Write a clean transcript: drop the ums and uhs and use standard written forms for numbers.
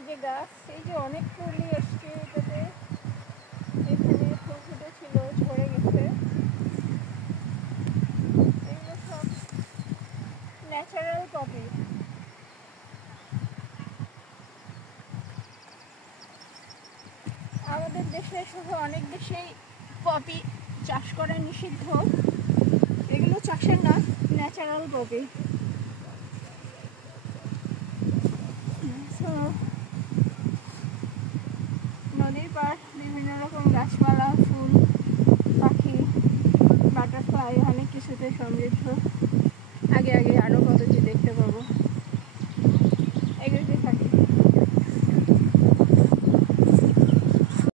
এই যে গাছ, এই যে অনেক ফুলই এসছে এটাতে, এখানে ফুল ফুটেছিল, ঝরে গেছে। এগুলো সব ন্যাচারাল পপি। আমাদের দেশে সহ অনেক দেশেই পপি চাষ করা নিষিদ্ধ। এগুলো চাষের না, ন্যাচারাল পপি।